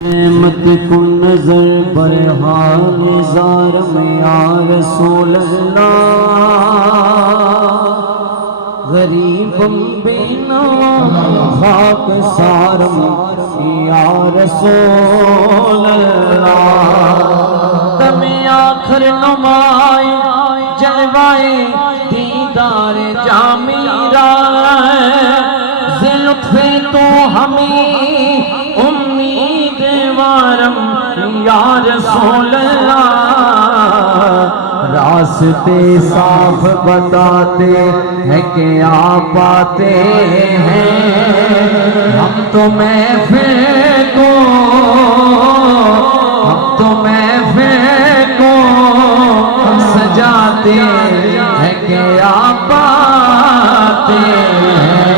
रहमत को नजर पर हाल जार में या रसूल अल्लाह गरीबम बेनवा खाक सारम या रसूल अल्लाह तमे आखिर नुमाए जलवाए दीदार जामीरा ज़ुल्फ़े तो हमें या रसूल अल्लाह रास्ते साफ बताते हैं कि आप आते हैं हम तो महफ़िल को सजाते हैं कि आप आते हैं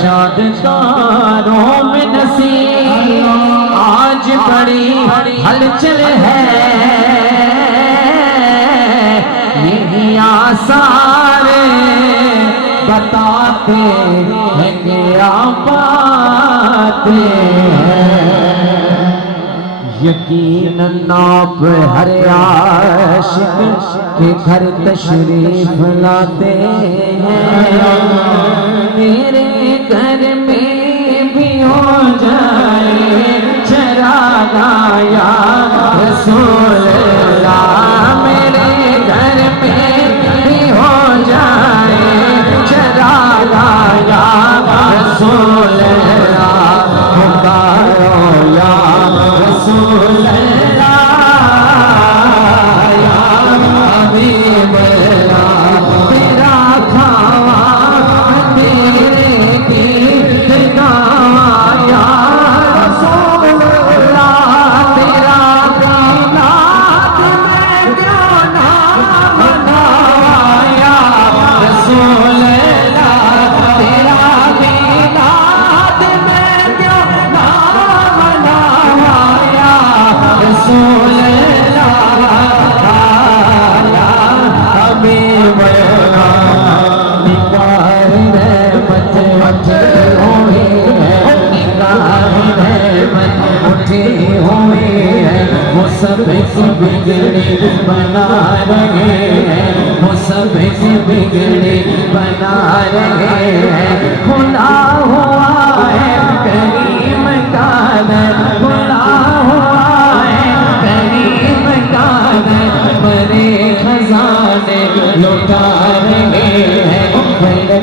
चाँद तारों में नसीब आज बड़ी हलचल है यही आसारे बताते हैं कि आप आते हैं यकीनन आप हर आशिक के घर तशरीफ लाते हैं मेरे घर में भी हो जाए चरागा या रसूल अल्लाह मेरे घर में भी हो जाए चरागा या रसूल अल्लाह पुकारो या रसूल अल्लाह या हबीब अल्लाह तेरा खावा तेरे गीत गावा या रसूल अल्लाह तेरा गाना मैं क्यों ना मनावा या रसूल अल्लाह तेरा गाना मैं क्यों ना मनावा या रसूल अल्लाह या हबीब अल्लाह निगाह रहमत उठी हुई है वो सब की बिगड़ी बना रहे हैं वो सब की बिगड़ी बना रहे हैं खुला हुआ है करीम का दर खुला हुआ है करीम का दर बड़े खजाने लुटा रहे हैं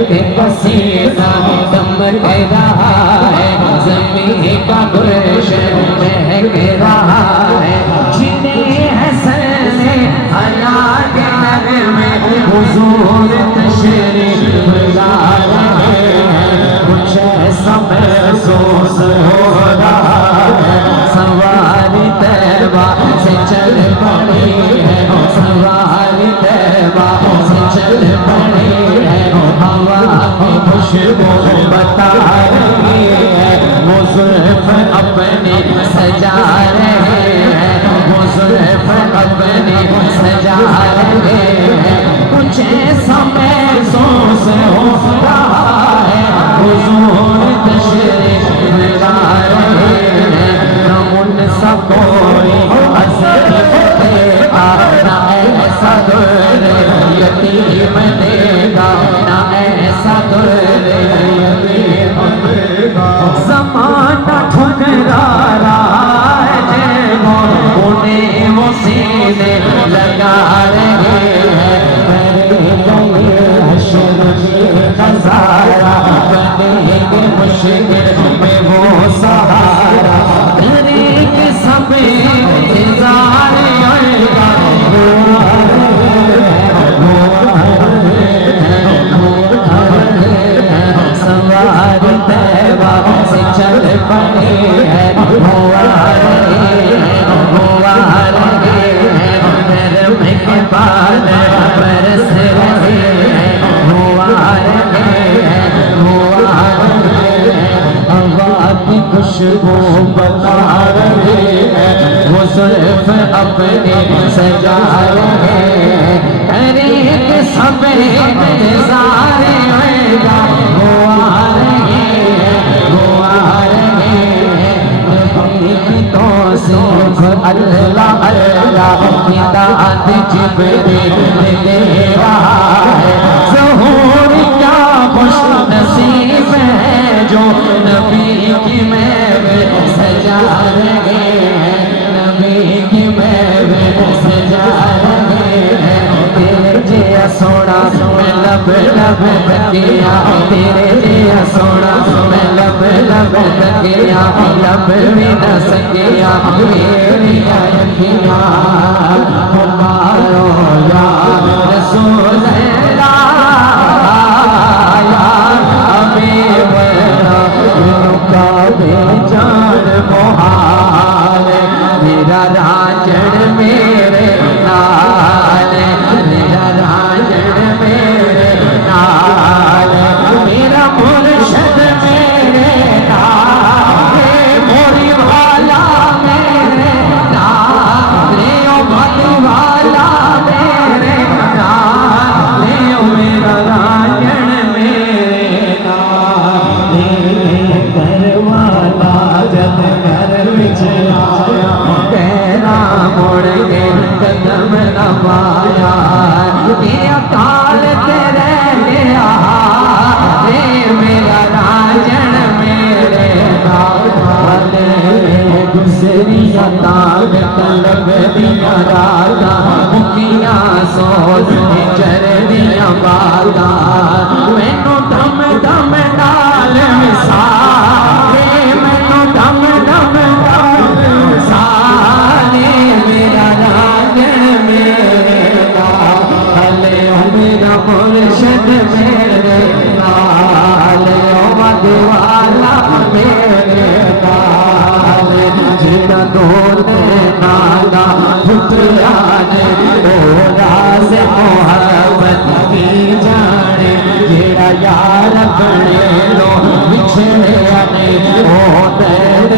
के पसीना दम के रहा है ज़मीन का गुलशन महक रहा है जिन्हें हसन हया के नग में हुजूर तशरीफ ला रहे हैं कुछ ऐसा महसूस हो रहा है सवारी तैबा से चल पड़ी है सवारी तैबा से चल पड़ी है हवा की खुशबू बता रही है वो ज़ुल्फ़ अपनी सजा रहे हैं वो ज़ुल्फ़ अपनी सजा रहे हैं कुछ ऐसा महसूस हो रहा है हुज़ूर तशरीफ़ ला रहे हैं न उनसा कोई असर देगा न ऐसा दुर यतीम देगा न ऐसा दुर यतीम देगा ज़माना ठुकरा रहा है जेबों उन्हें वो सीने लगा रहे हैं बनेंगे हश्र में नज़ारा बनेंगे मुश्किल में वो सहारा करेंगे सब इंतज़ार आएगा सवारी तैबा से चल पड़े हैं हुआ रहे हैं नरम के बाल बरस रहे हैं हुआ रहे हैं हवा की खुशबू बता रहे हैं वो ज़ुल्फ़ अपने सजा रहे हैं करेंगे सब इंतज़ार आएगा वो आ रहे हैं की तो सिर्फ अल्लाह अल्लाह हिदायत जिब्रील दे रहा है। ज़हूर क्या खुश नसीब है जो नबी की महफिल सजा रहे हैं, नबी की महफिल सजा रहे हैं। तेरे जिया सोना मैं लब लब तकिया, तेरे जिया सोना मैं लब लब तकिया, लब भी न सकिया मेरी अखियां। पुकारो या रसूल अल्लाह या हबीब अल्लाह, का बेजान मुहाल मेरा राजन मेरे नाल, मेरा राजन मेरे नाल, मेरा मुर्शद मेरे नाल, मोरी वाला मेरे नाल, ओ भली वाला मेरे नाल, ओ मेरा राजन मेरे नाल। करवाला जब घर विच आया, कहना मुड़ के कदम नवाया, तेरा काल तेरे गया रे मेरा राजन मेरे नाल। गुजरिया ताग तलब दिया राता, मुखिया सोच चर दिया बाता, मैनू दम दम नाल मिसाले, मैनू दम दम नाल मिसाले, मेरा राजन मेरे नाल, मेरा मुर्शद मेरे नाल, मधुवाला मेरे नाल, जिना दूर नाला पुत्रिया ने ओ राज मोहब्बत की जाने, जेड़ा यार बने लो बिछड़े ने ओ दर्द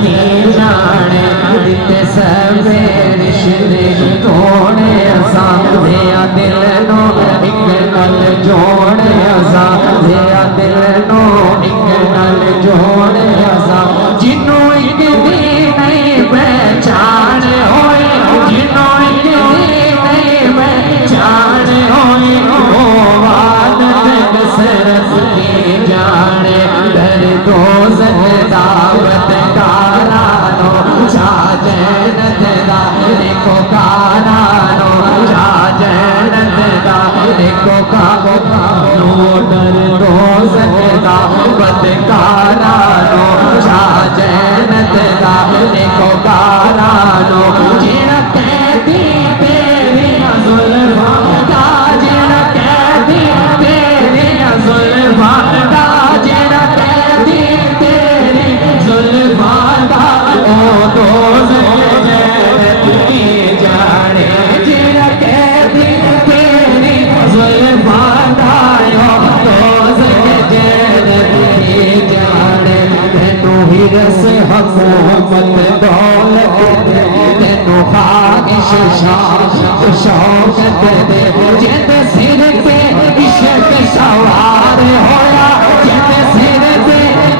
की जाने, दिते सबे रिश्ते तोड़े असा, दिया दिल नो एक नल जोड़े असा, दिया दिल नो एक नल जोड़े असा, जिन्नू एक दी नहीं पहचान होए, जिन्नू एक दी नहीं पहचान होए, ओ वादत कसरत की जाने, दर दोज़ख दावत कारानो जा जन्नत दा देखो कारानो, जा जन्नत दा देखो कारानो, दर दोज़ख दावत कारानो जा जन्नत दा देखो कारानो, जिन्ना कहती तेरी जुल्फ़ां दा, जिन्ना कहती तेरी जुल्फ़ां दा, जिन्ना कहती तेरी जुल्फ़ां दा, ओ दोज़ख जन्नत की जाने, जिन्ना कहती तेरी जुल्फ़ां दा, ओ दोज़ख जन्नत की जाने। तेनू हिरस हुकूमत दौलत दे, तेनू ख्वाहिश शौकत दे, जिंद सिर पे इश्क सवार होया, जिंद सिर पे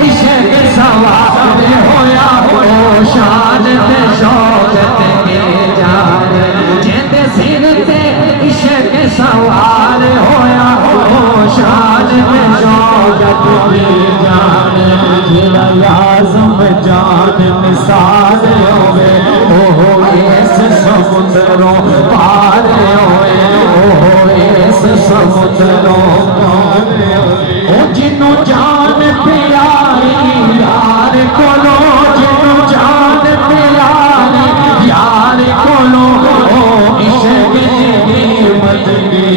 इश्क सवार होया, ओ शान ते शौकत के जाने, जिंद सिर पे इश्क सवार होया, ओ शान ते शौकत के जाने, जिला आज़म जान मिसाल होवे, ओ इस समुद्रों पार होए, ओ इस समुद्रों पार होए, ओ जिन्नू जान प्यारी यार कोलो, जिन्नू जान प्यारी यार कोलो, ओ इश्क की कीमत की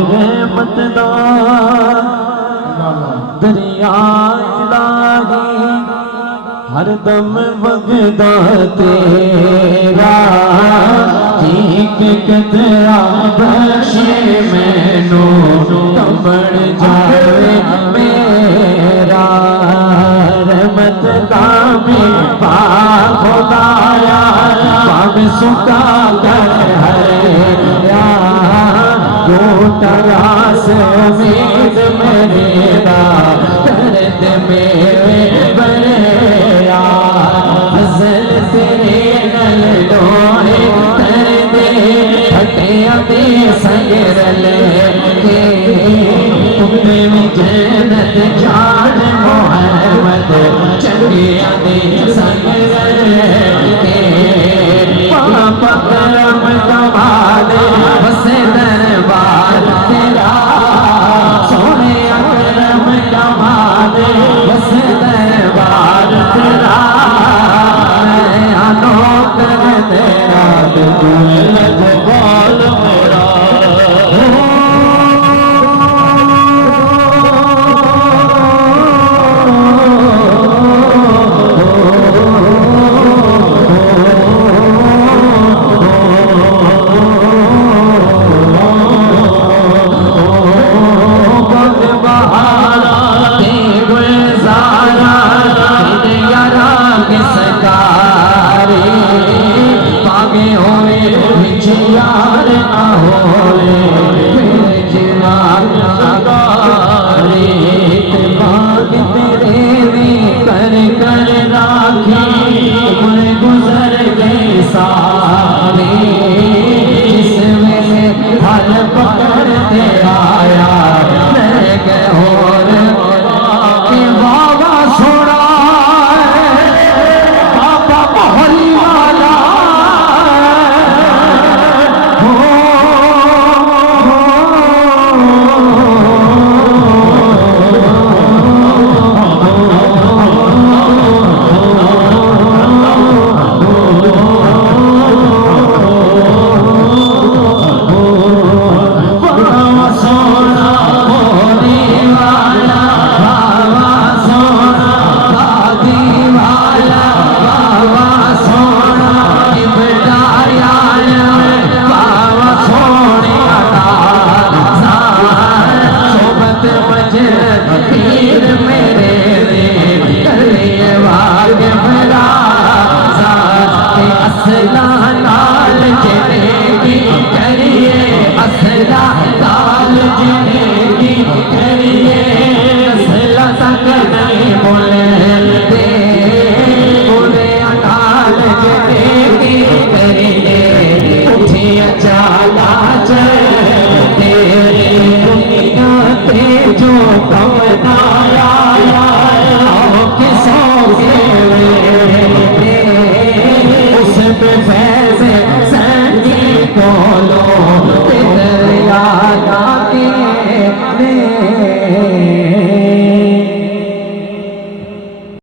रहमत दा दरिया इलाही हर दम वगदा तेरा, ठीक कतरा बख्शे मैनू तबड़ जावे मेरा, रहमत का पा खुदाया, पाव सुखा कर हरिया, गोटा से उम्मीद मेरा, दर्द मेरे जान मोहम्मद चंगिया दे संग के पापा करम कमाले बसे दरबार तेरा सोने करम कमाले बसे दरबार तेरा मैं आनो कर तेरा तू लजपाल मेरा कर राखी